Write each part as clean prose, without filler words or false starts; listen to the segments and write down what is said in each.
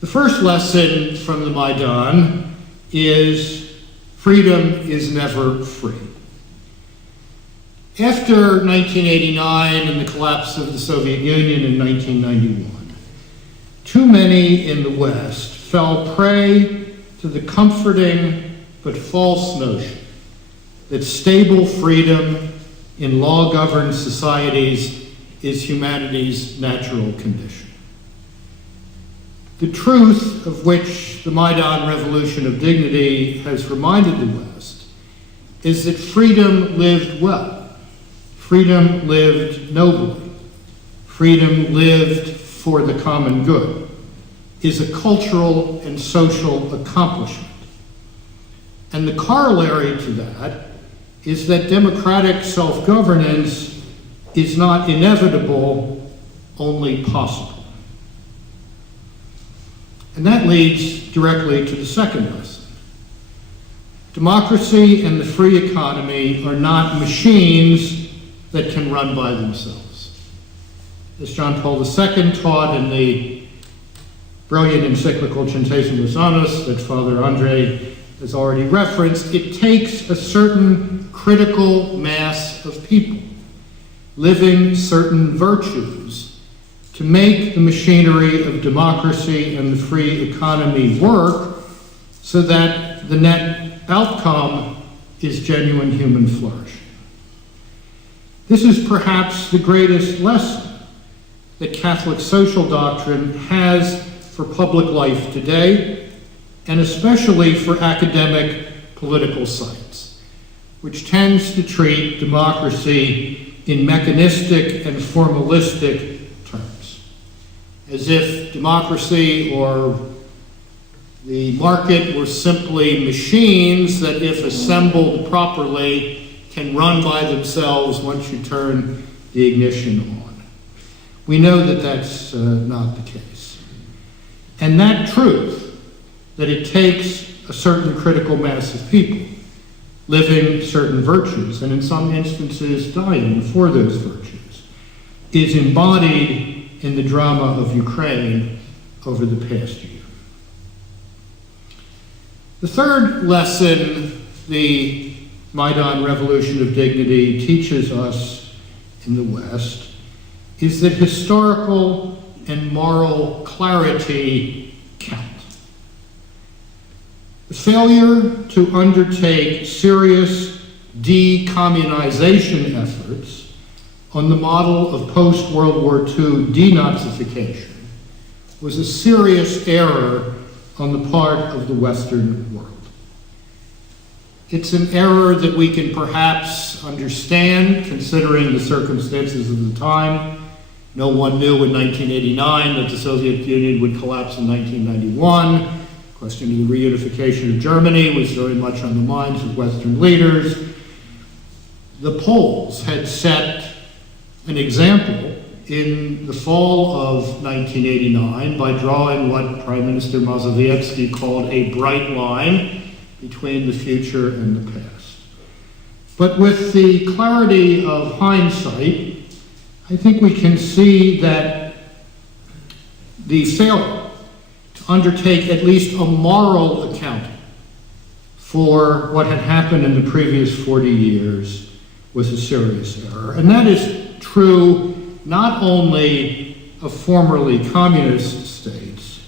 The first lesson from the Maidan is freedom is never free. After 1989 and the collapse of the Soviet Union in 1991, too many in the West fell prey to the comforting but false notion that stable freedom in law-governed societies is humanity's natural condition. The truth of which the Maidan Revolution of Dignity has reminded the West is that freedom lived well. Freedom lived nobly. Freedom lived for the common good is a cultural and social accomplishment. And the corollary to that is that democratic self-governance is not inevitable, only possible. And that leads directly to the second lesson. Democracy and the free economy are not machines that can run by themselves. As John Paul II taught in the brilliant encyclical Centesimus Annus that Father Andre has already referenced, it takes a certain critical mass of people living certain virtues to make the machinery of democracy and the free economy work so that the net outcome is genuine human flourishing. This is perhaps the greatest lesson that Catholic social doctrine has for public life today, and especially for academic political science, which tends to treat democracy in mechanistic and formalistic terms, as if democracy or the market were simply machines that, if assembled properly, can run by themselves once you turn the ignition on. We know that that's not the case. And that truth, that it takes a certain critical mass of people living certain virtues, and in some instances dying for those virtues, is embodied in the drama of Ukraine over the past year. The third lesson the Maidan Revolution of Dignity teaches us in the West is that historical and moral clarity count. The failure to undertake serious decommunization efforts on the model of post-World War II denazification was a serious error on the part of the Western world. It's an error that we can perhaps understand, considering the circumstances of the time. No one knew in 1989 that the Soviet Union would collapse in 1991. The question of the reunification of Germany was very much on the minds of Western leaders. The Poles had set an example in the fall of 1989 by drawing what Prime Minister Mazowiecki called a bright line between the future and the past. But with the clarity of hindsight, I think we can see that the failure to undertake at least a moral accounting for what had happened in the previous 40 years was a serious error. And that is true not only of formerly communist states,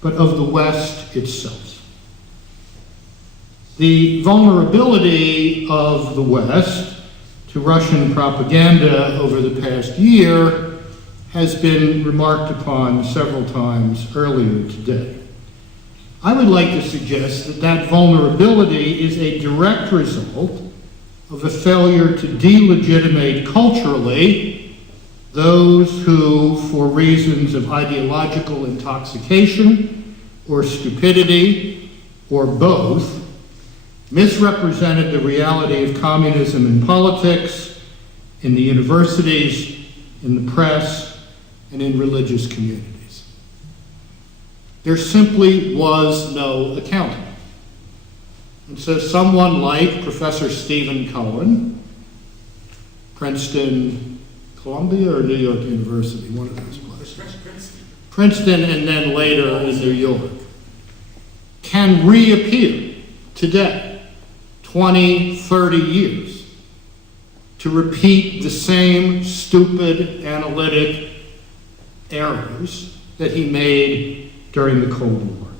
but of the West itself. The vulnerability of the West to Russian propaganda over the past year has been remarked upon several times earlier today. I would like to suggest that that vulnerability is a direct result of a failure to delegitimate culturally those who, for reasons of ideological intoxication or stupidity or both, misrepresented the reality of communism in politics, in the universities, in the press, and in religious communities. There simply was no accounting. And so someone like Professor Stephen Cohen, Princeton, Columbia or New York University, one of those places. Princeton and then later in New York, can reappear today, 20, 30 years, to repeat the same stupid analytic errors that he made during the Cold War.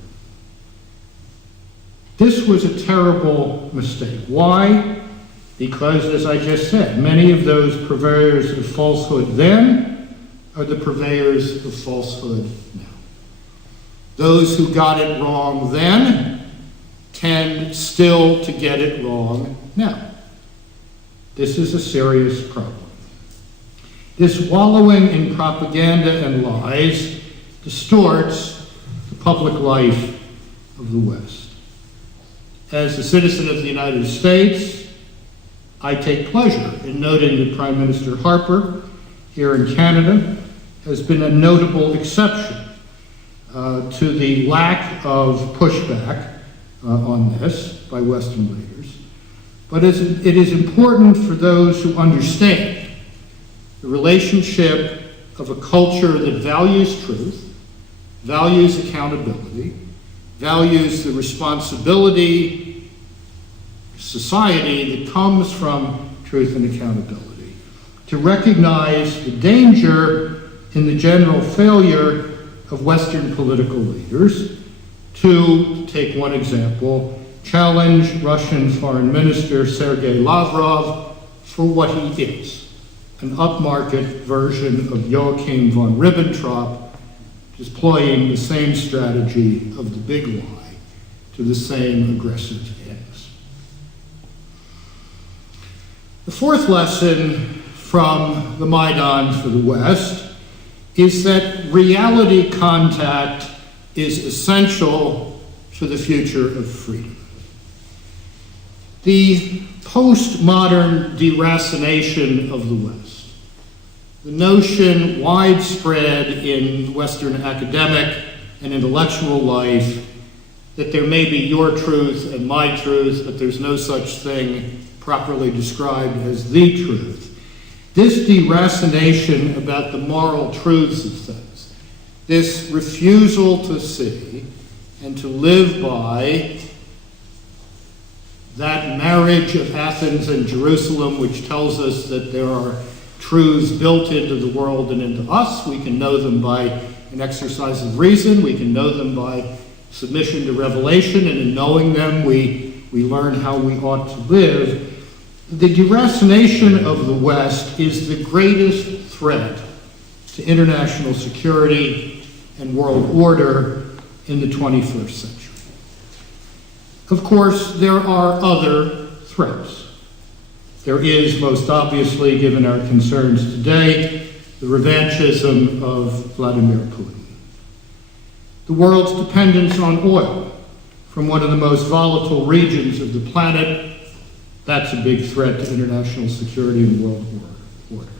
This was a terrible mistake. Why? Because, as I just said, many of those purveyors of falsehood then are the purveyors of falsehood now. Those who got it wrong then tend still to get it wrong now. This is a serious problem. This wallowing in propaganda and lies distorts the public life of the West. As a citizen of the United States, I take pleasure in noting that Prime Minister Harper here in Canada has been a notable exception to the lack of pushback on this by Western leaders. But it is important for those who understand the relationship of a culture that values truth, values accountability, values the responsibility, society that comes from truth and accountability, to recognize the danger in the general failure of Western political leaders to take one example, challenge Russian Foreign Minister Sergey Lavrov for what he is, an upmarket version of Joachim von Ribbontrop, deploying the same strategy of the big lie to the same aggressive ends. The fourth lesson from the Maidan for the West is that reality contact is essential to the future of freedom. The postmodern deracination of the West, the notion widespread in Western academic and intellectual life that there may be your truth and my truth, but there's no such thing properly described as the truth. This deracination about the moral truths of things, this refusal to see and to live by that marriage of Athens and Jerusalem, which tells us that there are truths built into the world and into us. We can know them by an exercise of reason. We can know them by submission to revelation, and in knowing them, we learn how we ought to live. The deracination of the West is the greatest threat to international security and world order in the 21st century. Of course, there are other threats. There is, most obviously, given our concerns today, the revanchism of Vladimir Putin. The world's dependence on oil from one of the most volatile regions of the planet, that's a big threat to international security and world order.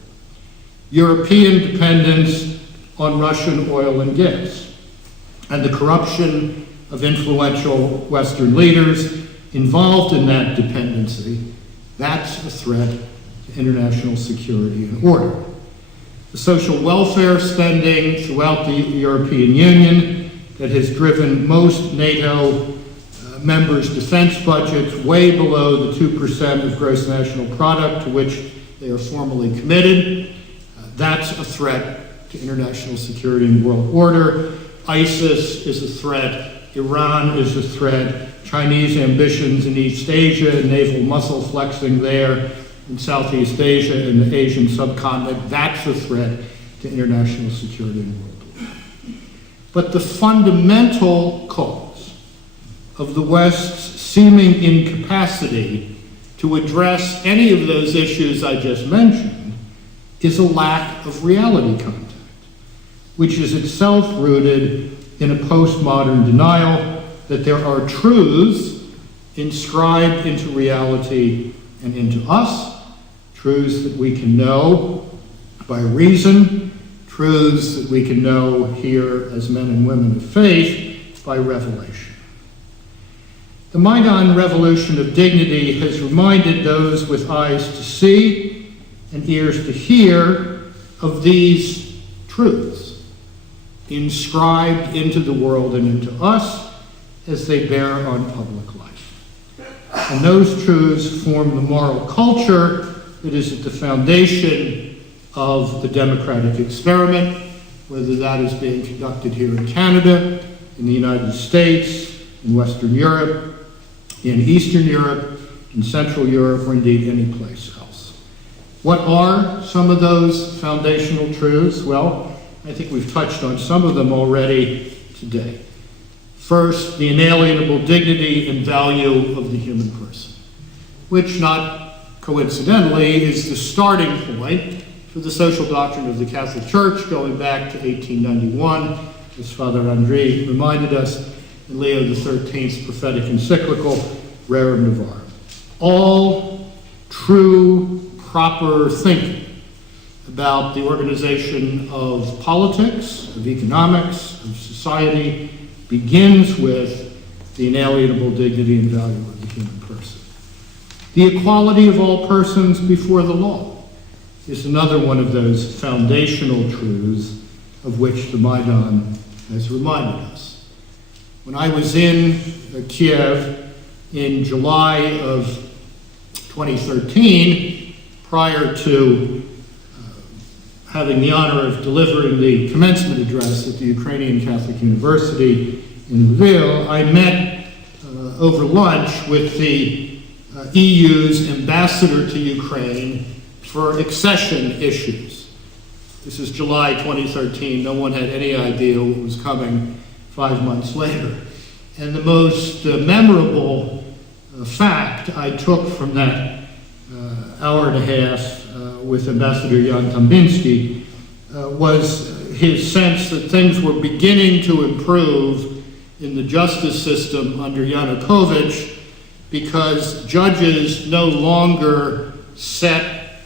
European dependence on Russian oil and gas, and the corruption of influential Western leaders involved in that dependency, that's a threat to international security and order. The social welfare spending throughout the European Union that has driven most NATO members' defense budgets way below the 2% of gross national product to which they are formally committed, that's a threat to international security and world order. ISIS is a threat. Iran is a threat. Chinese ambitions in East Asia, naval muscle flexing there in Southeast Asia and the Asian subcontinent, that's a threat to international security and world order. But the fundamental cause of the West's seeming incapacity to address any of those issues I just mentioned is a lack of reality contact, which is itself rooted in a postmodern denial that there are truths inscribed into reality and into us, truths that we can know by reason, truths that we can know here as men and women of faith by revelation. The Maidan revolution of dignity has reminded those with eyes to see and ears to hear of these truths. inscribed into the world and into us as they bear on public life. And those truths form the moral culture that is at the foundation of the democratic experiment, whether that is being conducted here in Canada, in the United States, in Western Europe, in Eastern Europe, in Central Europe, or indeed any place else. What are some of those foundational truths? Well, I think we've touched on some of them already today. First, the inalienable dignity and value of the human person, which not coincidentally is the starting point for the social doctrine of the Catholic Church going back to 1891, as Father André reminded us in Leo XIII's prophetic encyclical, Rerum Novarum. All true, proper thinking about the organization of politics, of economics, of society, begins with the inalienable dignity and value of the human person. The equality of all persons before the law is another one of those foundational truths of which the Maidan has reminded us. When I was in Kiev in July of 2013, prior to having the honor of delivering the commencement address at the Ukrainian Catholic University in Lviv, I met over lunch with the EU's ambassador to Ukraine for accession issues. This is July 2013. No one had any idea what was coming 5 months later. And the most memorable fact I took from that hour and a half with Ambassador Jan Tambinski was his sense that things were beginning to improve in the justice system under Yanukovych because judges no longer set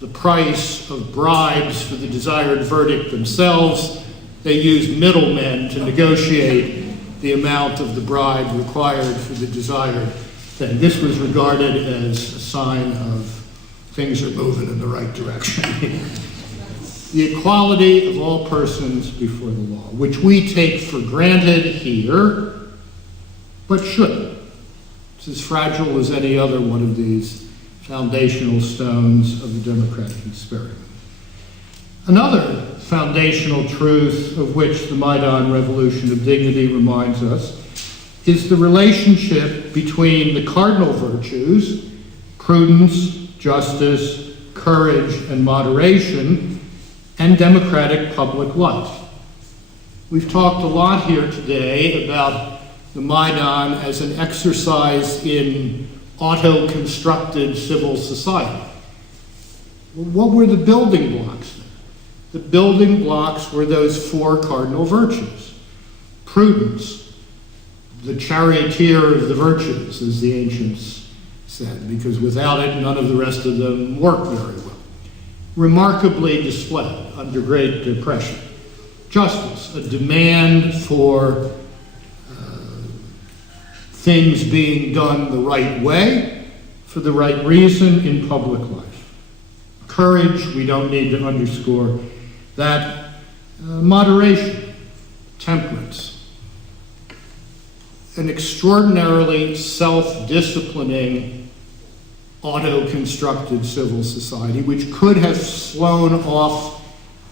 the price of bribes for the desired verdict themselves. They used middlemen to negotiate the amount of the bribe required for the desired thing. This was regarded as a sign of things are moving in the right direction. The equality of all persons before the law, which we take for granted here, but shouldn't. It's as fragile as any other one of these foundational stones of the democratic experiment. Another foundational truth of which the Maidan Revolution of Dignity reminds us is the relationship between the cardinal virtues, prudence, justice, courage, and moderation, and democratic public life. We've talked a lot here today about the Maidan as an exercise in auto-constructed civil society. What were the building blocks then? The building blocks were those four cardinal virtues. Prudence, the charioteer of the virtues, as the ancients said, because without it, none of the rest of them work very well. Remarkably displayed under great pressure. Justice, a demand for things being done the right way, for the right reason in public life. Courage, we don't need to underscore that. Moderation, temperance. An extraordinarily self-disciplining, auto-constructed civil society, which could have flown off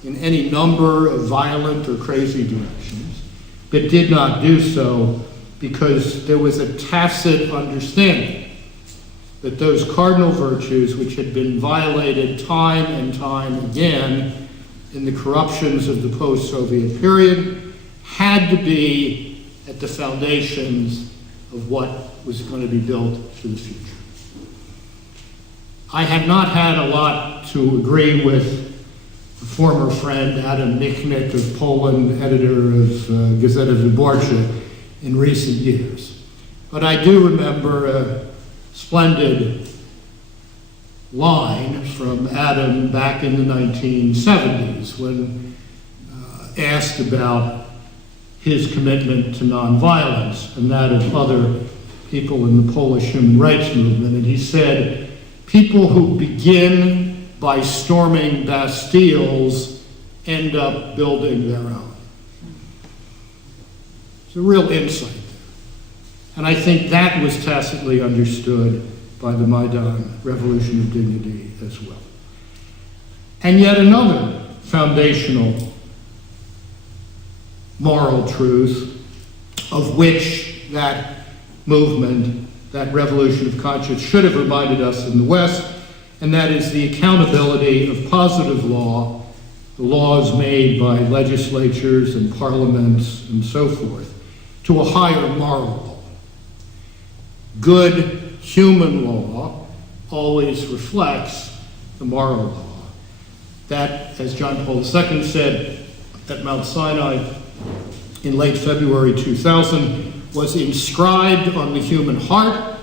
in any number of violent or crazy directions, but did not do so because there was a tacit understanding that those cardinal virtues, which had been violated time and time again in the corruptions of the post-Soviet period, had to be at the foundations of what was going to be built for the future. I have not had a lot to agree with a former friend, Adam Michnik of Poland, editor of Gazeta Wyborcza, in recent years. But I do remember a splendid line from Adam back in the 1970s when asked about his commitment to nonviolence and that of other people in the Polish human rights movement. And he said, people who begin by storming Bastilles end up building their own. There's a real insight there. And I think that was tacitly understood by the Maidan Revolution of Dignity as well. And yet another foundational moral truth of which that movement, that revolution of conscience, should have reminded us in the West, and that is the accountability of positive law, the laws made by legislatures and parliaments and so forth, to a higher moral law. Good human law always reflects the moral law. That, as John Paul II said at Mount Sinai in late February 2000, was inscribed on the human heart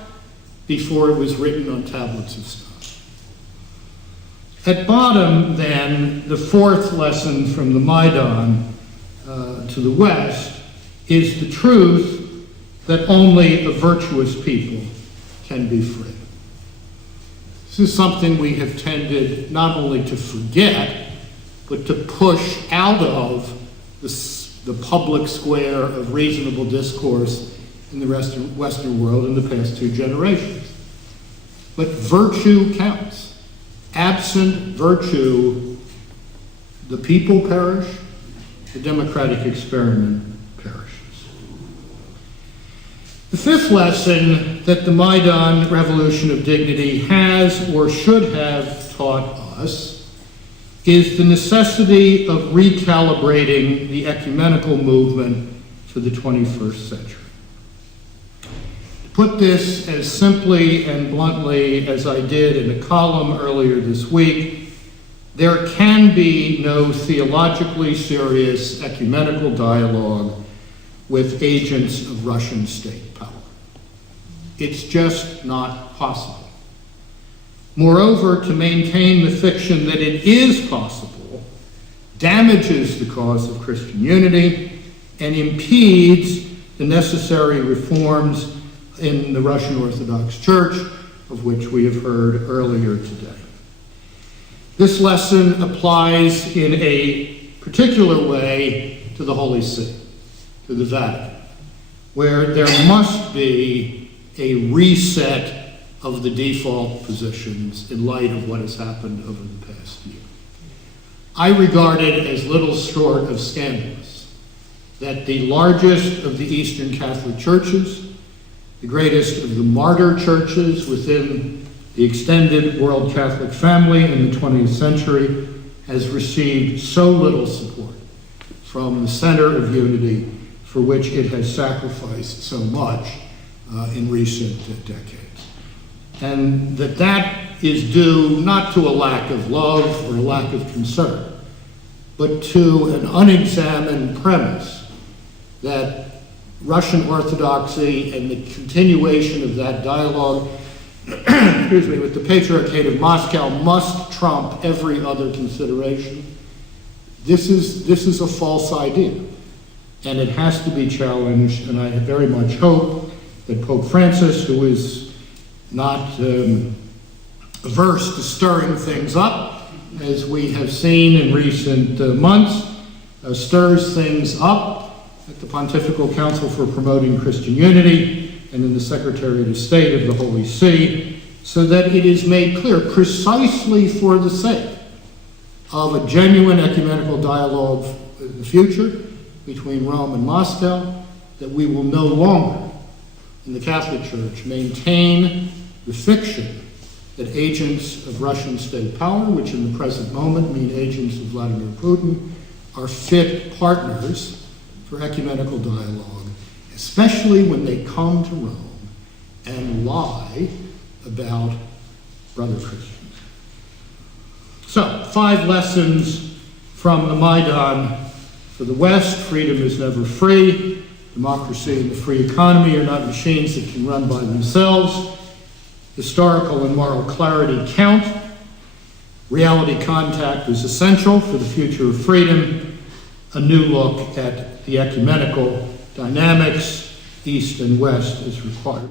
before it was written on tablets of stone. At bottom, then, the fourth lesson from the Maidan to the West is the truth that only a virtuous people can be free. This is something we have tended not only to forget, but to push out of the public square of reasonable discourse in the Western world in the past 2 generations. But virtue counts. Absent virtue, the people perish, the democratic experiment perishes. The fifth lesson that the Maidan Revolution of Dignity has or should have taught us is the necessity of recalibrating the ecumenical movement for the 21st century. Put this as simply and bluntly as I did in a column earlier this week, there can be no theologically serious ecumenical dialogue with agents of Russian state power. It's just not possible. Moreover, to maintain the fiction that it is possible damages the cause of Christian unity and impedes the necessary reforms in the Russian Orthodox Church, of which we have heard earlier today. This lesson applies in a particular way to the Holy See, to the Vatican, where there must be a reset of the default positions in light of what has happened over the past year. I regard it as little short of scandalous that the largest of the Eastern Catholic churches, the greatest of the martyr churches within the extended world Catholic family in the 20th century, has received so little support from the center of unity for which it has sacrificed so much in recent decades. And that is due not to a lack of love or a lack of concern, but to an unexamined premise that Russian Orthodoxy and the continuation of that dialogue with the Patriarchate of Moscow must trump every other consideration. This is a false idea, and it has to be challenged, and I very much hope that Pope Francis, who is not averse to stirring things up, as we have seen in recent months, stirs things up at the Pontifical Council for Promoting Christian Unity and in the Secretariat of State of the Holy See, so that it is made clear, precisely for the sake of a genuine ecumenical dialogue in the future between Rome and Moscow, that we will no longer, in the Catholic Church, maintain the fiction that agents of Russian state power, which in the present moment mean agents of Vladimir Putin, are fit partners for ecumenical dialogue, especially when they come to Rome and lie about brother Christians. So, 5 lessons from the Maidan for the West. Freedom is never free. Democracy and the free economy are not machines that can run by themselves. Historical and moral clarity count. Reality contact is essential for the future of freedom. A new look at the ecumenical dynamics, East and West, is required.